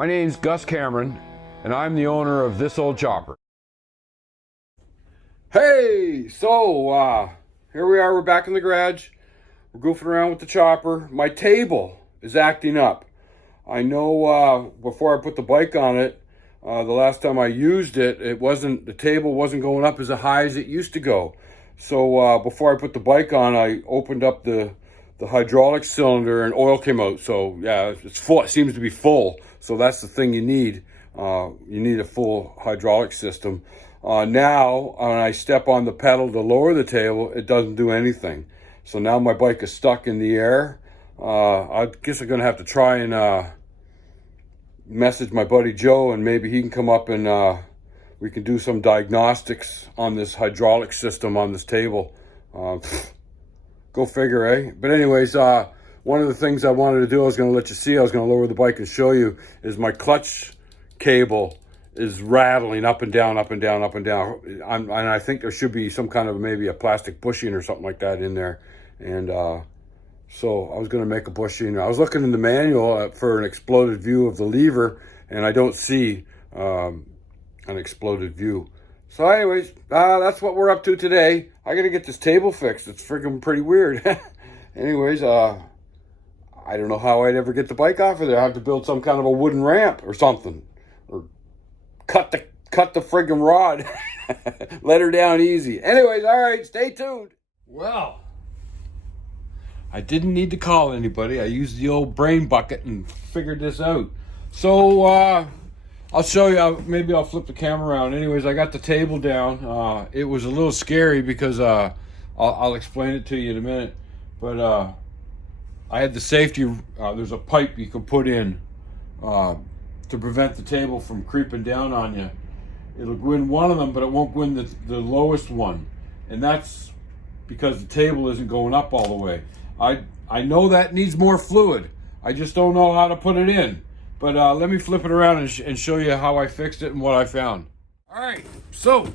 My name's Gus Cameron, and I'm the owner of This Old Chopper. Hey, so here we are, we're back in the garage. We're goofing around with the chopper. My table is acting up. I know before I put the bike on it, the last time I used it, the table wasn't going up as high as it used to go. So before I put the bike on, I opened up the hydraulic cylinder and oil came out. So yeah, it's full. It seems to be full. So that's the thing you need. You need a full hydraulic system. Now, when I step on the pedal to lower the table, it doesn't do anything. So now my bike is stuck in the air. I guess I'm gonna have to try and message my buddy Joe, and maybe he can come up and we can do some diagnostics on this hydraulic system on this table. Go figure, eh? But anyways, one of the things I wanted to do, I was going to let you see, I was going to lower the bike and show you, is my clutch cable is rattling up and down, up and down, up and down. And I think there should be some kind of maybe a plastic bushing or something like that in there. And so I was going to make a bushing. I was looking in the manual for an exploded view of the lever, and I don't see an exploded view. So anyways, that's what we're up to today. I got to get this table fixed. It's freaking pretty weird. Anyways, I don't know how I'd ever get the bike off of there. I have to build some kind of a wooden ramp or something, or cut the friggin' rod. Let her down easy. Anyways, all right, stay tuned. Well, I didn't need to call anybody. I used the old brain bucket and figured this out. So I'll show you. Maybe I'll flip the camera around. Anyways, I got the table down. It was a little scary because I'll explain it to you in a minute. But I had the safety. There's a pipe you can put in to prevent the table from creeping down on you. It'll go in one of them, but it won't go in the lowest one, and that's because the table isn't going up all the way. I know that needs more fluid. I just don't know how to put it in. But let me flip it around and show you how I fixed it and what I found. All right, so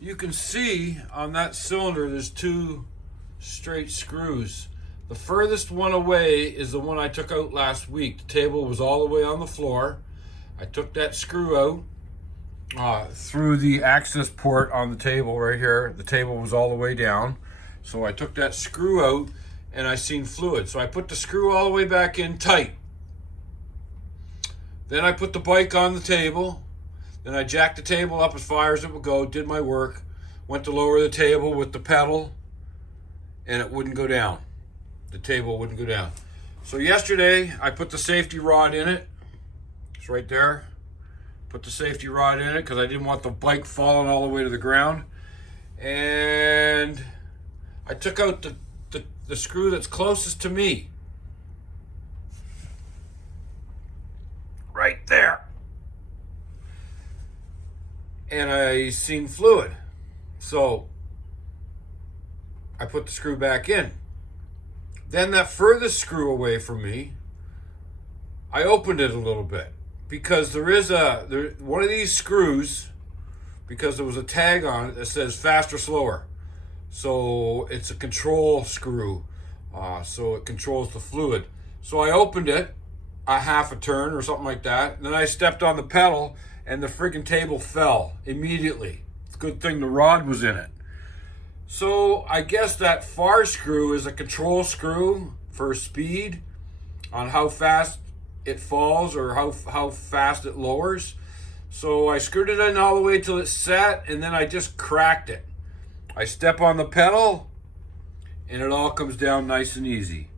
you can see on that cylinder there's two straight screws. The furthest one away is the one I took out last week. The table was all the way on the floor. I took that screw out through the access port on the table right here. The table was all the way down. So I took that screw out and I seen fluid. So I put the screw all the way back in tight. Then I put the bike on the table. Then I jacked the table up as far as it would go, did my work, went to lower the table with the pedal, and it wouldn't go down. The table wouldn't go down. So yesterday, I put the safety rod in it. It's right there. Put the safety rod in it because I didn't want the bike falling all the way to the ground. And I took out the screw that's closest to me. Right there. And I seen fluid. So I put the screw back in. Then that furthest screw away from me, I opened it a little bit because there is one of these screws, because there was a tag on it that says faster, slower. So it's a control screw. So it controls the fluid. So I opened it a half a turn or something like that. And then I stepped on the pedal and the friggin' table fell immediately. It's a good thing the rod was in it. So I guess that far screw is a control screw for speed on how fast it falls or how fast it lowers. So I screwed it in all the way till it set, and then I just cracked it. I step on the pedal and it all comes down nice and easy.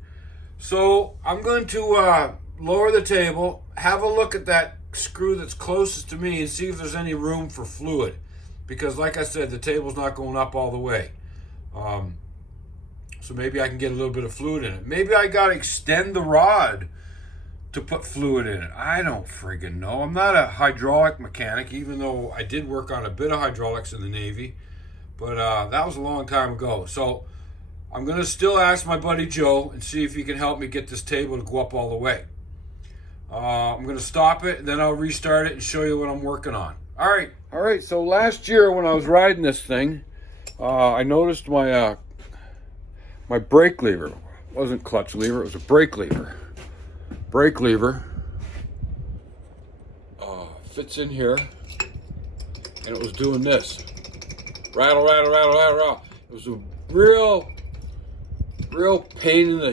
So I'm going to lower the table, have a look at that screw that's closest to me and see if there's any room for fluid. Because like I said, the table's not going up all the way. So maybe I can get a little bit of fluid in it. Maybe I got to extend the rod to put fluid in it. I don't friggin' know. I'm not a hydraulic mechanic, even though I did work on a bit of hydraulics in the Navy. But that was a long time ago. So I'm going to still ask my buddy Joe and see if he can help me get this table to go up all the way. I'm going to stop it, and then I'll restart it and show you what I'm working on. All right, so last year when I was riding this thing, I noticed my my brake lever. It wasn't clutch lever, it was a brake lever. fits in here, and it was doing this. Rattle, rattle, rattle, rattle, rattle. It was a real pain in the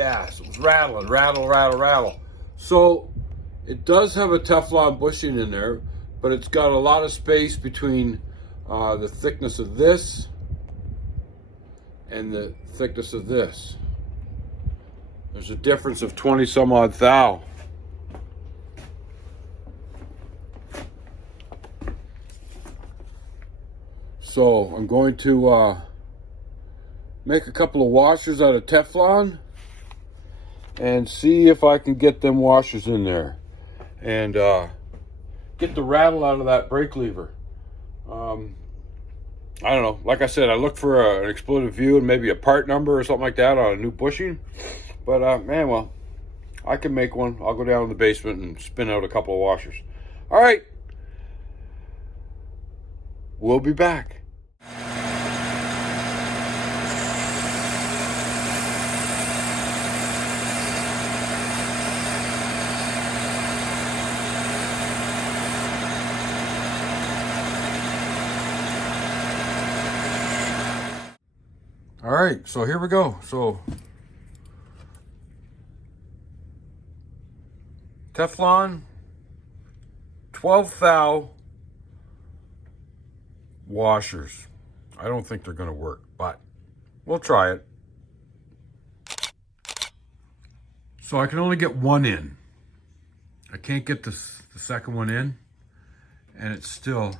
ass. It was rattling, rattle, rattle, rattle. So it does have a Teflon bushing in there, but it's got a lot of space between the thickness of this and the thickness of this. There's a difference of 20 some odd thou. So I'm going to make a couple of washers out of Teflon and see if I can get them washers in there and get the rattle out of that brake lever. I don't know. Like I said, I looked for an exploded view and maybe a part number or something like that on a new bushing. But man, well, I can make one. I'll go down in the basement and spin out a couple of washers. All right. We'll be back. All right, so here we go. So Teflon 12 thou washers. I don't think they're gonna work, but we'll try it. So I can only get one in. I can't get the second one in, and it's still.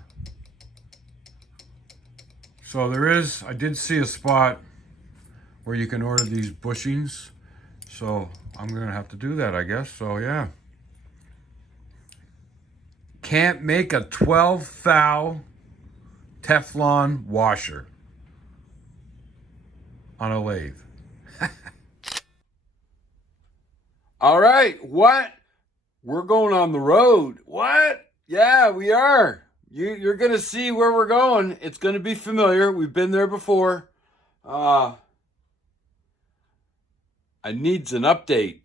So I did see a spot where you can order these bushings. So I'm gonna have to do that, I guess. So yeah. Can't make a 12 thou Teflon washer on a lathe. All right, what? We're going on the road. What? Yeah, we are. You're gonna see where we're going. It's gonna be familiar. We've been there before. I needs an update.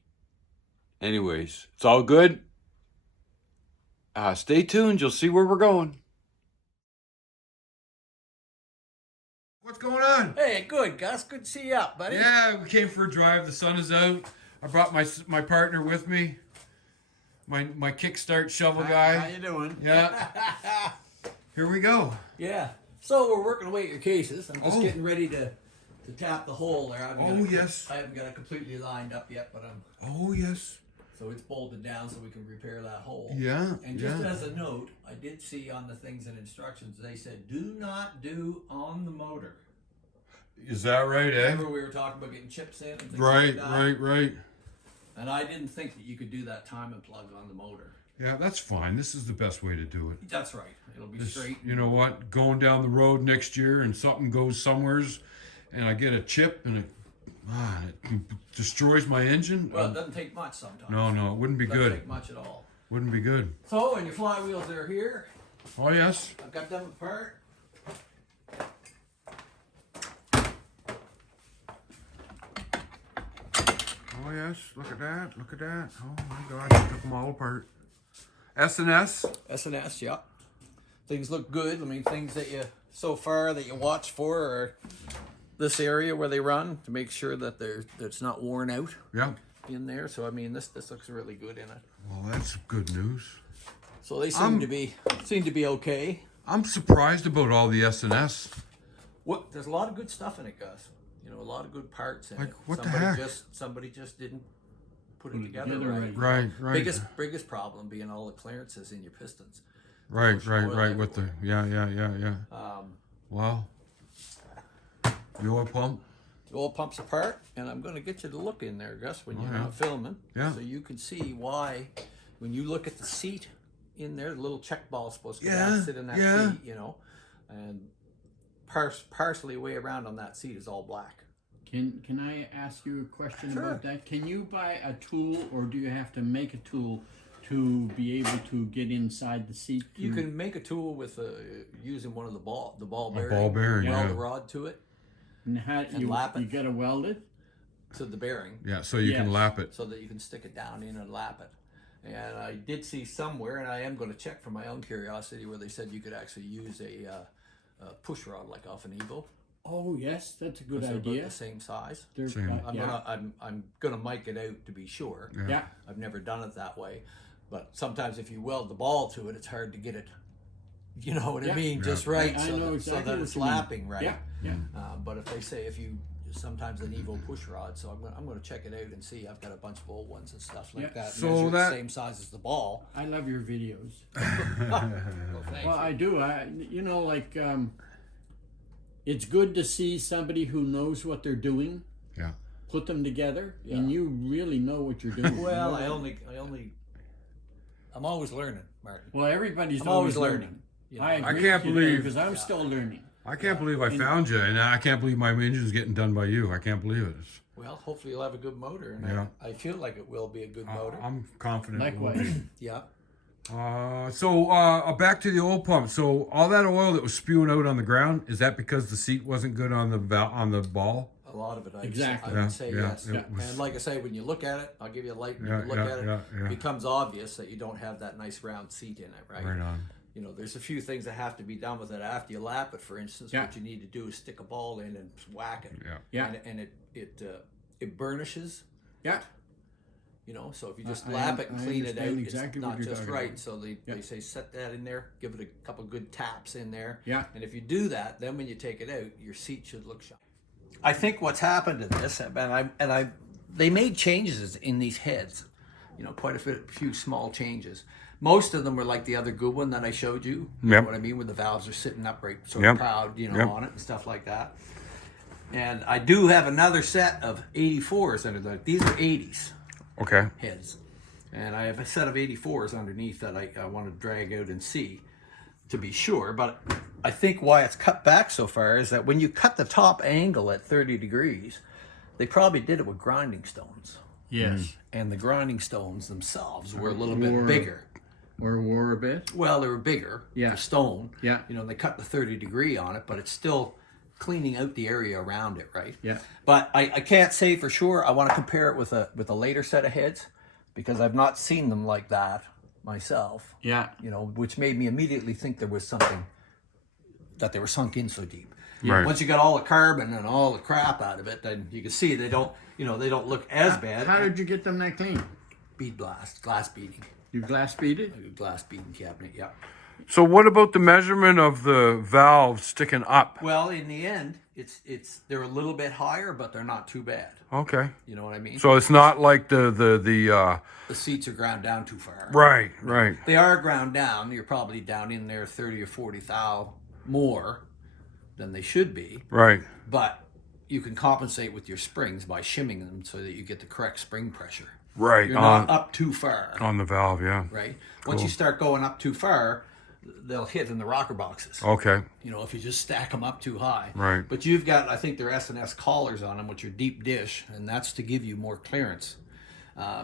Anyways, it's all good. Stay tuned. You'll see where we're going. What's going on? Hey, good, Gus. Good to see you up, buddy. Yeah, we came for a drive. The sun is out. I brought my partner with me. My kickstart shovel guy. How you doing? Yeah. Here we go. Yeah. So we're working away at your cases. I'm just getting ready to tap the hole there. Yes. I haven't got it completely lined up yet, but I'm. Oh, yes. So it's bolted down so we can repair that hole. Yeah. And just as a note, I did see on the things and instructions, they said do not do on the motor. Is that right, eh? Remember we were talking about getting chips in and things Right, like that? right. And I didn't think that you could do that timing plug on the motor. Yeah, that's fine. This is the best way to do it. That's right. It'll be straight. You know what? Going down the road next year and something goes somewheres and I get a chip and it destroys my engine. Well, it doesn't take much sometimes. No, it wouldn't be good. Doesn't take much at all. Wouldn't be good. So, and your flywheels are here. Oh, yes. I've got them apart. Oh, yes. Look at that. Look at that. Oh, my God. I took them all apart. S&S? S&S, yeah. Things look good. I mean, things that you, so far, that you watch for are this area where they run to make sure that it's not worn out. Yeah. In there. So, I mean, this looks really good in it. Well, that's good news. So they seem to be okay. I'm surprised about all the S&S. What? There's a lot of good stuff in it, Gus. You know, a lot of good parts in it. What the heck? Somebody just didn't put it together right. Right. Biggest problem being all the clearances in your pistons. Right. With the yeah. Wow. The oil pump. The oil pump's apart, and I'm going to get you to look in there, Gus, when you're not filming. Yeah. So you can see why, when you look at the seat in there, the little check ball is supposed to go down, sit in that seat, you know, and partially way around on that seat is all black. Can I ask you a question about that? Can you buy a tool, or do you have to make a tool to be able to get inside the seat? You can make a tool with using one of the ball bearing. Ball bearing, weld the rod to it. And lap it. You gotta weld it to the bearing. Yeah, so you can lap it. So that you can stick it down in and lap it. And I did see somewhere, and I am going to check for my own curiosity, where they said you could actually use a push rod like off an Evo. Oh yes, that's a good They're about idea. the same size. They're, I'm gonna mic it out to be sure. Yeah. I've never done it that way, but sometimes if you weld the ball to it, it's hard to get it. You know what I mean? Just right, I so, know that, exactly so that what it's you mean. lapping right. Yeah. But if they say if you sometimes an Evo push rod, so I'm gonna check it out and see. I've got a bunch of old ones and stuff like that. So Measure that- the same size as the ball. I love your videos. Well, thank Well, you. I do. You know, like, it's good to see somebody who knows what they're doing. Yeah. Put them together, and you really know what you're doing. Well, I'm always learning, Martin. Well, everybody's I'm always always learning. You know? I agree can't believe- because I'm still learning. I can't believe I found you, and I can't believe my engine's getting done by you. I can't believe it. Well, hopefully you'll have a good motor, and Yeah. I feel like it will be a good motor. I'm confident. it will Likewise. Yeah. So back to the oil pump. So all that oil that was spewing out on the ground, is that because the seat wasn't good on the ball? A lot of it, Exactly. I would say Yeah, yes. it was- And like I say, when you look at it, I'll give you a light. When Yeah, you look yeah, at it, yeah. it becomes obvious that you don't have that nice round seat in it, right? Right on. You know, there's a few things that have to be done with it after you lap it. For instance, Yeah. what you need to do is stick a ball in and whack it. Yeah. Yeah. And it burnishes. Yeah. You know, so if you just I lap it and clean it out, understand exactly it's what not you're just talking right. about. So they say set that in there, give it a couple good taps in there. Yeah. And if you do that, then when you take it out, your seat should look sharp. I think what's happened in this, they made changes in these heads. You know, quite a few small changes. Most of them were like the other good one that I showed you. You know Yep. what I mean? Where the valves are sitting upright, sort Yep. of proud, you know, Yep. on it and stuff like that. And I do have another set of 84s under there. These are 80s Okay. heads. And I have a set of 84s underneath that I want to drag out and see to be sure. But I think why it's cut back so far is that when you cut the top angle at 30 degrees, they probably did it with grinding stones. Yes. And the grinding stones themselves were a little bit bigger. Or war a bit. Well, they were bigger, Yeah. the stone. Yeah. You know, they cut the 30 degree on it, but it's still cleaning out the area around it, right? Yeah. But I can't say for sure. I want to compare it with a later set of heads because I've not seen them like that myself. Yeah. You know, which made me immediately think there was something that they were sunk in so deep. Right. Once you got all the carbon and all the crap out of it, then you can see they don't look as bad. How did you get them that clean? Bead blast, glass beading, You glass beaded? a glass beading cabinet. Yeah. So what about the measurement of the valve sticking up? Well, in the end, they're a little bit higher, but they're not too bad. Okay. You know what I mean? So it's not like the The seats are ground down too far. right. They are ground down. You're probably down in there 30 or 40 thou more than they should be. Right. But you can compensate with your springs by shimming them so that you get the correct spring pressure. Right. You're not up too far, On the valve, yeah. right? Once you start going up too far, they'll hit in the rocker boxes. Okay. You know, if you just stack them up too high. Right. But you've got, I think, they're S&S collars on them, which are deep dish, and that's to give you more clearance.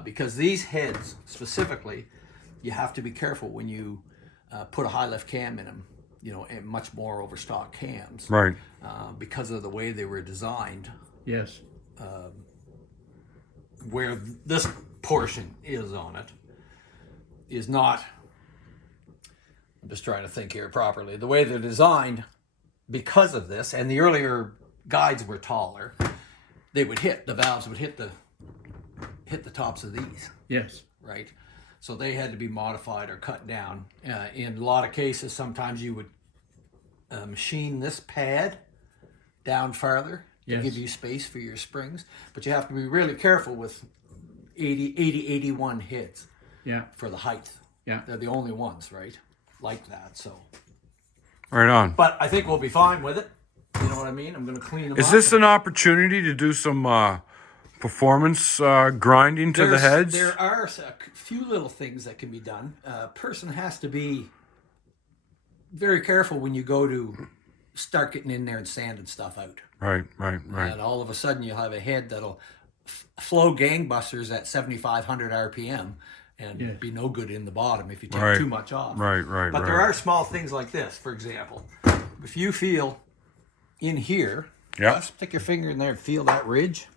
Because these heads, specifically, you have to be careful when you put a high lift cam in them, you know, and much more overstock cams. Right. Because of the way they were designed, Yes. where this portion is on it is not, I'm just trying to think here properly, the way they're designed because of this, and the earlier guides were taller, the valves would hit the tops of these, Yes. right? So they had to be modified or cut down. In a lot of cases, sometimes you would machine this pad down farther to Yes. give you space for your springs, but you have to be really careful with 81 heads Yeah. for the height. Yeah. They're the only ones, right? Like that, so. Right on. But I think we'll be fine with it. You know what I mean? I'm going to clean them up. Is this an opportunity to do some performance grinding to the heads? There are a few little things that can be done. A person has to be very careful when you go to start getting in there and sanding stuff out. Right. And all of a sudden you'll have a head that'll flow gangbusters at 7,500 RPM and be no good in the bottom if you take too much off. Right. But there are small things like this, for example. If you feel in here, Yeah. just stick your finger in there and feel that ridge.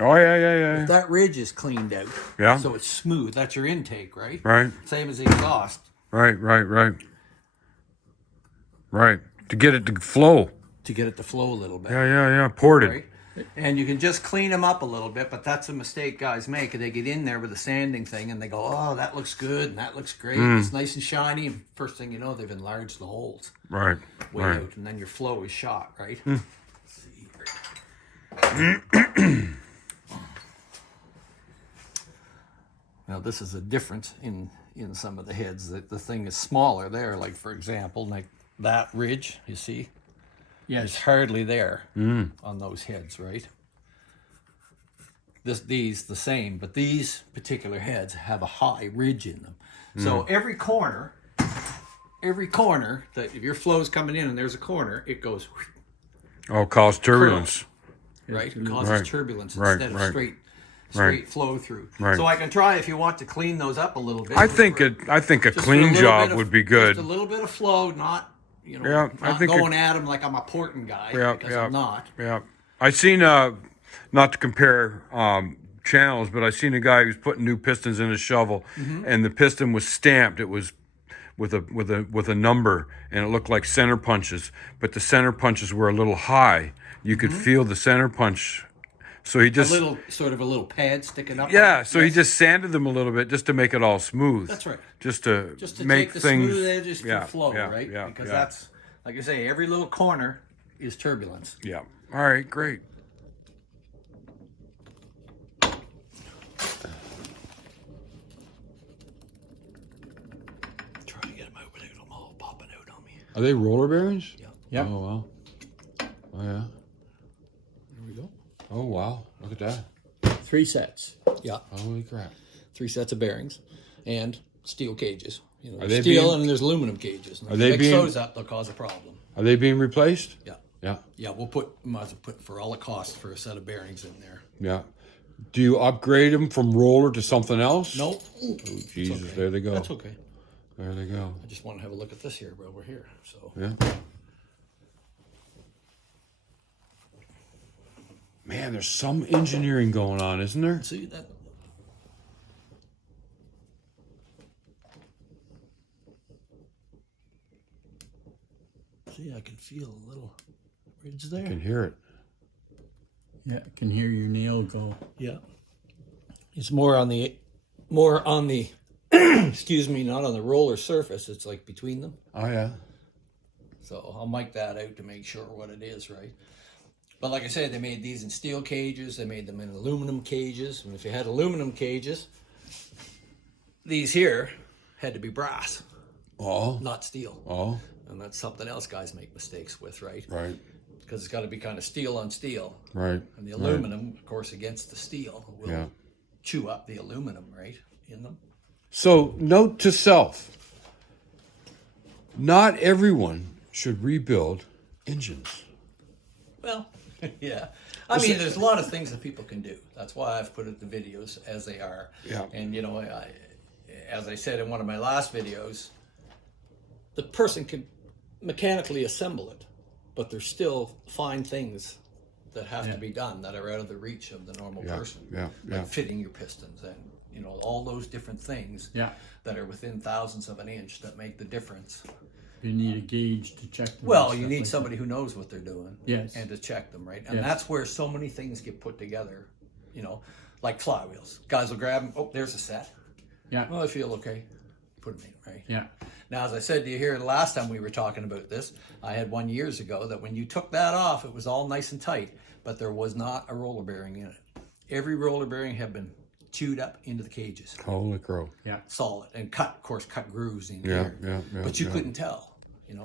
Oh, yeah, yeah, yeah. If that ridge is cleaned out, Yeah. so it's smooth, that's your intake, right? Right, Same as the exhaust. right, right, right. Right. To get it to flow. To get it to flow a little bit. Yeah, yeah, yeah. Ported. Right? And you can just clean them up a little bit, but that's a mistake guys make. They get in there with a sanding thing and they go, oh, that looks good and that looks great. It's nice and shiny. And first thing you know, they've enlarged the holes Right, way right. out, and then your flow is shot, right? Let's see here. Now, this is a difference in some of the heads. The thing is smaller there. Like, for example, like that ridge, you see? Yes. It's hardly there on those heads, right? These the same, but these particular heads have a high ridge in them. So every corner that if your flow's coming in and there's a corner, it goes Oh, cause turbulence. right. It causes Right. turbulence Right, instead of right. straight Right. flow through. Right. So I can try if you want to clean those up a little bit. I think a Just for a clean little job bit of- would be good. Just a little bit of flow, not Yeah, I not think going at them like I'm a porting guy Yeah, because yeah. I'm not. Yeah, I seen not to compare channels, but I seen a guy who's putting new pistons in a shovel, and the piston was stamped. It was with a number, and it looked like center punches, but the center punches were a little high. You could feel the center punch. So he just A little pad sticking up. yeah. So he just sanded them a little bit just to make it all smooth. That's right. Just to take make the things smooth edges for yeah, flow, yeah, right? Yeah, Because yeah. that's, like I say, every little corner is turbulence. Yeah. All right, great. Try to get them out without them all popping out on me. Are they roller bearings? Yeah. Yep. Oh wow. Oh yeah. There we go. Oh wow. Look at that. 3 sets. Yeah. Holy crap. 3 sets of bearings and steel cages. Are There's they steel being- and there's aluminum cages. And if they you mix being- those up, they'll cause a problem. Are they being replaced? Yeah. Yeah. Yeah, might as well put for all the costs for a set of bearings in there. Yeah. Do you upgrade them from roller to something else? Nope. Oh, Jesus, okay. there they go. That's okay. There they go. I just want to have a look at this here while we're here. So Yeah. Man, there's some engineering going on, isn't there? see that. See, I can feel a little ridge there. I can hear it. Yeah, I can hear your nail go. Yeah. It's more on the excuse me, not on the roller surface. It's like between them. Oh yeah. So I'll mic that out to make sure what it is, right? But like I said, they made these in steel cages. They made them in aluminum cages. And if you had aluminum cages, these here had to be brass, Oh. not steel. Oh. And that's something else guys make mistakes with, right? Right. Because it's got to be kind of steel on steel. Right. And the aluminum, of course, against the steel will Yeah. chew up the aluminum, right, in them. So, note to self. Not everyone should rebuild engines. Well, yeah. I mean, there's a lot of things that people can do. That's why I've put it the videos as they are. Yeah. And, as I said in one of my last videos, the person can mechanically assemble it, but there's still fine things that have to be done that are out of the reach of the normal person. Yeah. Yeah. Like fitting your pistons and, all those different things Yeah. that are within thousandths of an inch that make the difference. You need a gauge to check them. Well, and you stuff need like somebody who knows what they're doing. Yes. And to check them, right? And Yes. that's where so many things get put together, like flywheels. Guys will grab them. Oh, there's a set. that. Yeah. Well, I feel okay. Put them in, right? Yeah. Now, as I said to you here the last time we were talking about this, I had one years ago that when you took that off, it was all nice and tight, but there was not a roller bearing in it. Every roller bearing had been chewed up into the cages, Holy crow. Yeah. solid, and cut grooves in Yeah, here. yeah, yeah, But you yeah. couldn't tell.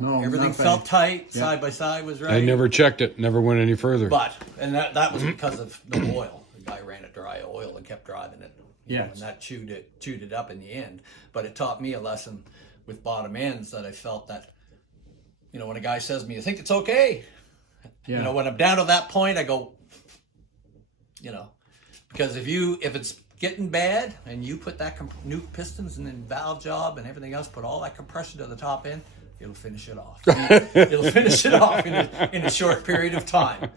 No, Everything not felt bad. tight, Yeah. side by side was right. I never checked it, never went any further. And that was because of the oil. The guy ran it dry oil and kept driving it. Yes. And that chewed it up in the end. But it taught me a lesson with bottom ends that I felt that, when a guy says to me, "You think it's okay?" Yeah. When I'm down to that point, I go, because if it's getting bad and you put that new pistons and then valve job and everything else, put all that compression to the top end, it'll finish it off. It'll finish it off in a short period of time.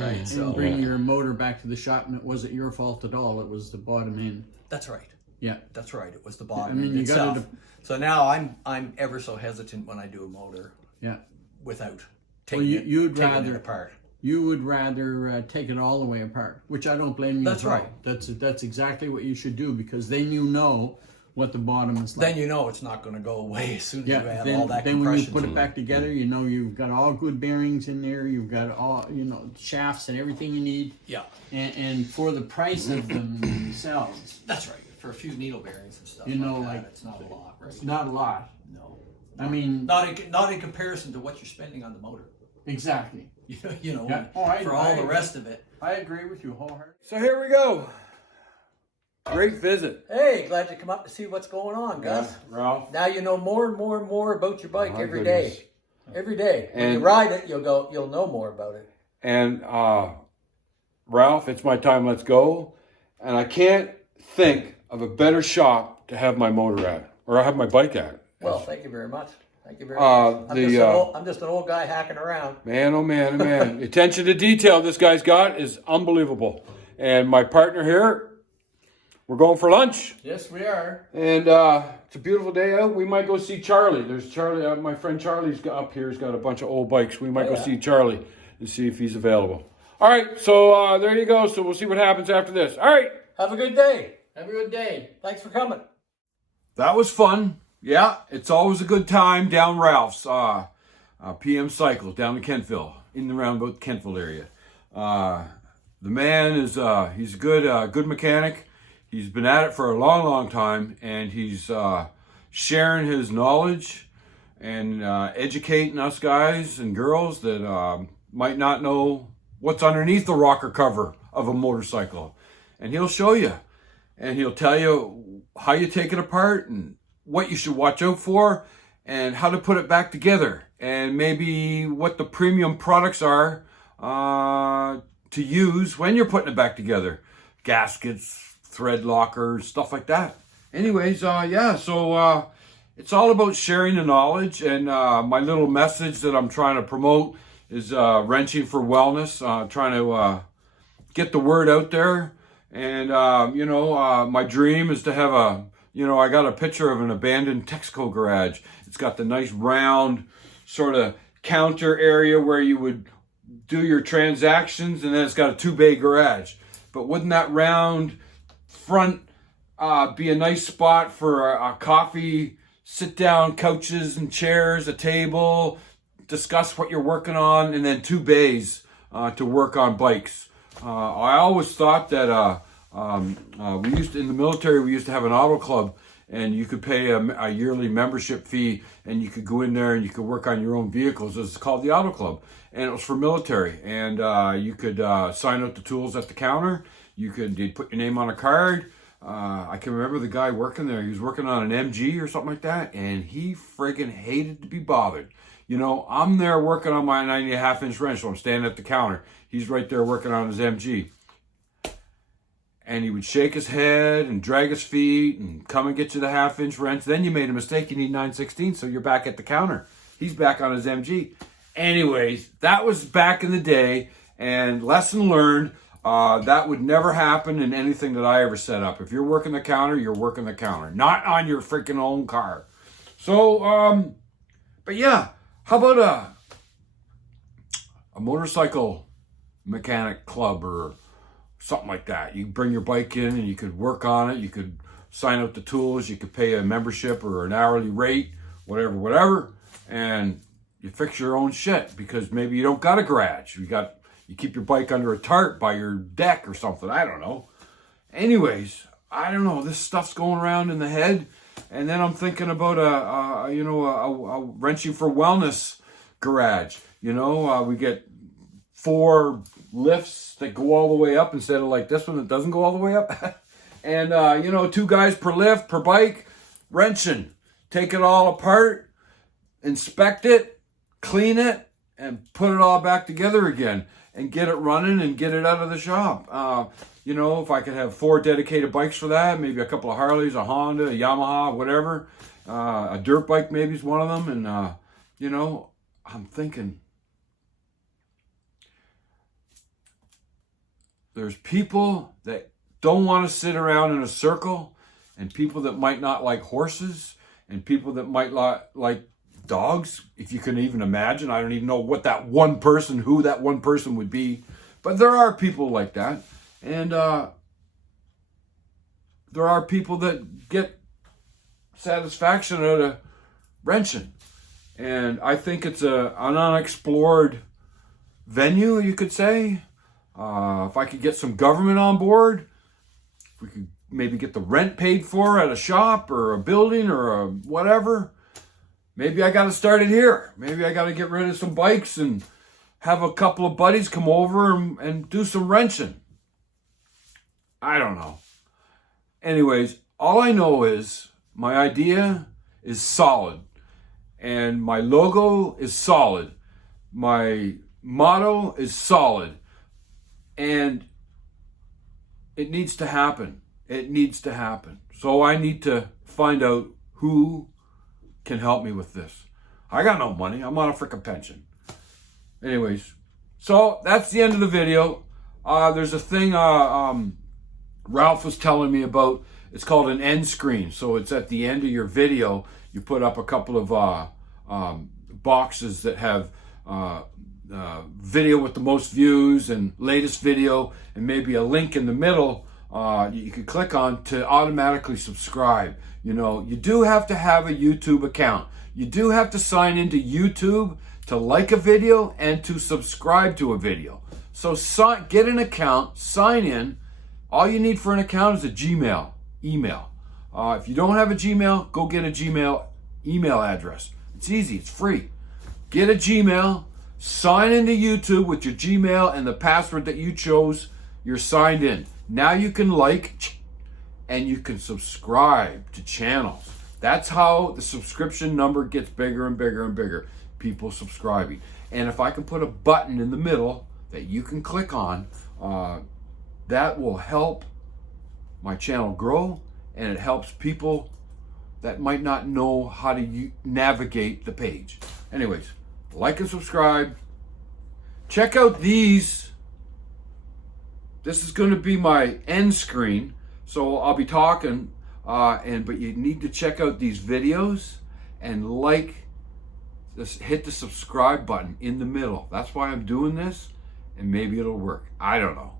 right? And So bring your motor back to the shop, and it wasn't your fault at all. It was the bottom end. that's right. Yeah. That's right. It was the bottom I mean, end you gotta itself. So now I'm ever so hesitant when I do a motor Yeah. without taking you'd taking rather it apart. You would rather take it all the way apart, which I don't blame you. That's at all. right. That's exactly what you should do, because then you know what the bottom is like. Then you know it's not going to go away as soon as you Yeah. have Then, all that then when you compression. put it back together, you know you've got all good bearings in there. You've got all shafts and everything you need. Yeah, And for the price of them themselves, that's right. For a few needle bearings and stuff, You know, like that, like- it's not a lot, right? it's not a lot. No, I mean, not in comparison to what you're spending on the motor. exactly. You know, Yeah. for all the rest of it. I agree with you wholeheartedly. So here we go. Great visit. Hey, glad to come up to see what's going on, Gus. Ralph. Now you know more and more and more about your bike My every goodness. day. Every day. When you And- ride it, you'll know more about it. And Ralph, it's my time. Let's go. And I can't think of a better shop to have my motor at, or I have my bike at. Well, thank you very much. Thank you very Uh, much. the, I'm just an old guy hacking around. Man, oh man, oh man. The attention to detail this guy's got is unbelievable. And my partner here, we're going for lunch. Yes, we are. And it's a beautiful day out. We might go see Charlie. There's Charlie, my friend Charlie's up here. He's got a bunch of old bikes. We might go see Charlie and see if he's available. All right, so there you go. So we'll see what happens after this. All right. Have a good day. Have a good day. Thanks for coming. That was fun. Yeah, it's always a good time down Ralph's PM Cycles down in Kentville, in and around about Kentville area. The man is he's a good mechanic. He's been at it for a long, long time, and he's sharing his knowledge and educating us guys and girls that might not know what's underneath the rocker cover of a motorcycle. And he'll show you, and he'll tell you how you take it apart and what you should watch out for and how to put it back together, and maybe what the premium products are to use when you're putting it back together. Gaskets, thread lockers, stuff like that. Anyways, so it's all about sharing the knowledge, and my little message that I'm trying to promote is wrenching for wellness, trying to get the word out there. And, my dream is to have I got a picture of an abandoned Texaco garage. It's got the nice round sort of counter area where you would do your transactions, and then it's got a 2-bay garage. But wouldn't that round front be a nice spot for a coffee, sit down, couches and chairs, a table, discuss what you're working on, and then 2 bays to work on bikes. I always thought that in the military, we used to have an auto club, and you could pay a yearly membership fee, and you could go in there and you could work on your own vehicles. It's called the auto club, and it was for military. And you could sign out the tools at the counter. You'd put your name on a card. I can remember the guy working there. He was working on an MG or something like that, and he friggin' hated to be bothered. I'm there working on my 90.5-inch wrench, so I'm standing at the counter. He's right there working on his MG. And he would shake his head and drag his feet and come and get you the 1/2-inch wrench. Then you made a mistake. You need 9/16, so you're back at the counter. He's back on his MG. Anyways, that was back in the day, and lesson learned. That would never happen in anything that I ever set up. If you're working the counter, you're working the counter, not on your freaking own car. So, but yeah, how about a motorcycle mechanic club or something like that? You bring your bike in and you could work on it. You could sign up the tools. You could pay a membership or an hourly rate, whatever, and you fix your own shit because maybe you don't got a garage. You keep your bike under a tarp by your deck or something. I don't know. Anyways, I don't know. This stuff's going around in the head, and then I'm thinking about a wrenching for wellness garage. We get 4 lifts that go all the way up instead of like this one that doesn't go all the way up. And, 2 guys per lift, per bike, wrenching. Take it all apart, inspect it, clean it, and put it all back together again and get it running and get it out of the shop. If I could have 4 dedicated bikes for that, maybe a couple of Harleys, a Honda, a Yamaha, whatever. A dirt bike maybe is one of them. And, I'm thinking, there's people that don't want to sit around in a circle, and people that might not like horses, and people that might like dogs, if you can even imagine. I don't even know who that one person would be, but there are people like that. And there are people that get satisfaction out of wrenching. And I think it's an unexplored venue, you could say. If I could get some government on board, if we could maybe get the rent paid for at a shop or a building or a whatever, maybe I got to start it here. Maybe I got to get rid of some bikes and have a couple of buddies come over and do some wrenching. I don't know. Anyways, all I know is my idea is solid, and my logo is solid. My motto is solid, and it needs to happen. It needs to happen. So I need to find out who can help me with this. I got no money. I'm on a freaking pension. Anyways, so that's the end of the video. There's a thing Ralph was telling me about. It's called an end screen. So it's at the end of your video. You put up a couple of boxes that have video with the most views and latest video, and maybe a link in the middle you could click on to automatically subscribe. You know, you do have to have a YouTube account. You do have to sign into YouTube to like a video and to subscribe to a video. So get an account, sign in. All you need for an account is a Gmail email. If you don't have a Gmail, go get a Gmail email address. It's easy, it's free. Get a Gmail, sign into YouTube with your Gmail and the password that you chose. You're signed in. Now you can like and you can subscribe to channels. That's how the subscription number gets bigger and bigger and bigger. People subscribing. And if I can put a button in the middle that you can click on, that will help my channel grow, and it helps people that might not know how to navigate the page. Anyways, like and subscribe. Check out these. This is going to be my end screen, so I'll be talking, but you need to check out these videos and hit the subscribe button in the middle. That's why I'm doing this, and maybe it'll work. I don't know.